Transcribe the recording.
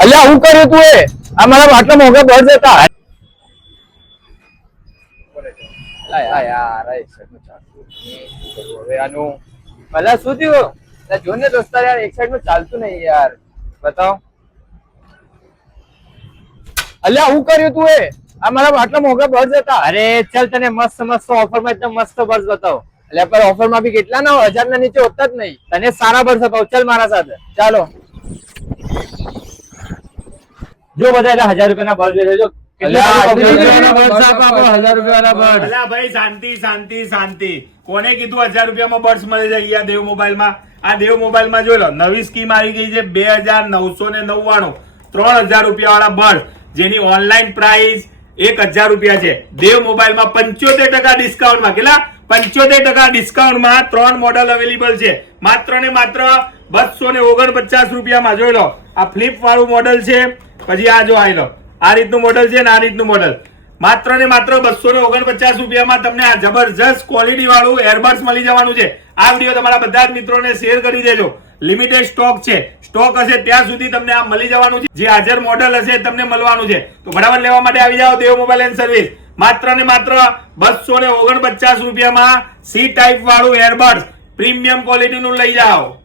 અલ્યા હું કર્યું તું એ આ મારા આટલા મોંઘા બર્ડ હતા યાર હવે આનું ભલા શું થયું જો ને દોસ્તાર યાર એક સાઈડ માં ચાલતું નહીં યાર બતાવો અલ્યા હું કર્યું તું એ આ મારા આટલા મોંઘા બર્ડ હતા અરે ચાલ તને મસ્ત મસ્ત ઓફર માં એકદમ મસ્ત બર્ડ બતાવો એટલે પર ઓફર માં બી કેટલા ના 1000 ના નીચે હોતા જ નહીં તને સારા બર્ડ અપાવ ચાલ મારા સાથે ચાલો જો બધા 1000 રૂપિયા ના બર્ડ લેજો કોને કીધું 1000 રૂપિયામાં બર્ડ્સ મળી જાય દેવ મોબાઈલ માં આ દેવ મોબાઈલ માં જોઈ લો નવી સ્કીમ આવી ગઈ છે 2999 3000 રૂપિયા વાળા બર્ડ જેની ઓનલાઈન પ્રાઇસ 1000 રૂપિયા છે દેવ મોબાઈલ માં 75% ડિસ્કાઉન્ટ માં કેટલા 75% ડિસ્કાઉન્ટ માં 3 મોડેલ અવેલેબલ છે માત્ર ને માત્ર 249 રૂપિયામાં જોઈ લો આ ફ્લિપ વાળું મોડેલ છે પછી આ જો આઈ લો આ રીતનું મોડેલ છે ને આ રીતનું મોડેલ માત્ર ને માત્ર 249 રૂપિયામાં તમને આ જબરજસ્ત ક્વોલિટી વાળું એરબડ્સ મળી જવાનું છે આ વિડીયો તમારા બધા જ મિત્રોને શેર કરી દેજો લિમિટેડ સ્ટોક છે સ્ટોક હશે ત્યાં સુધી તમને આ મળી જવાનું છે જે હાજર મોડેલ હશે તમને મળવાનું છે તો ફટાફટ લેવા માટે આવી જાઓ દેવ મોબાઈલ એન્ડ સર્વિસ માત્ર ને માત્ર 249 રૂપિયામાં સી ટાઈપ વાળું એરબડ્સ પ્રીમિયમ ક્વોલિટી નું લઈ જાઓ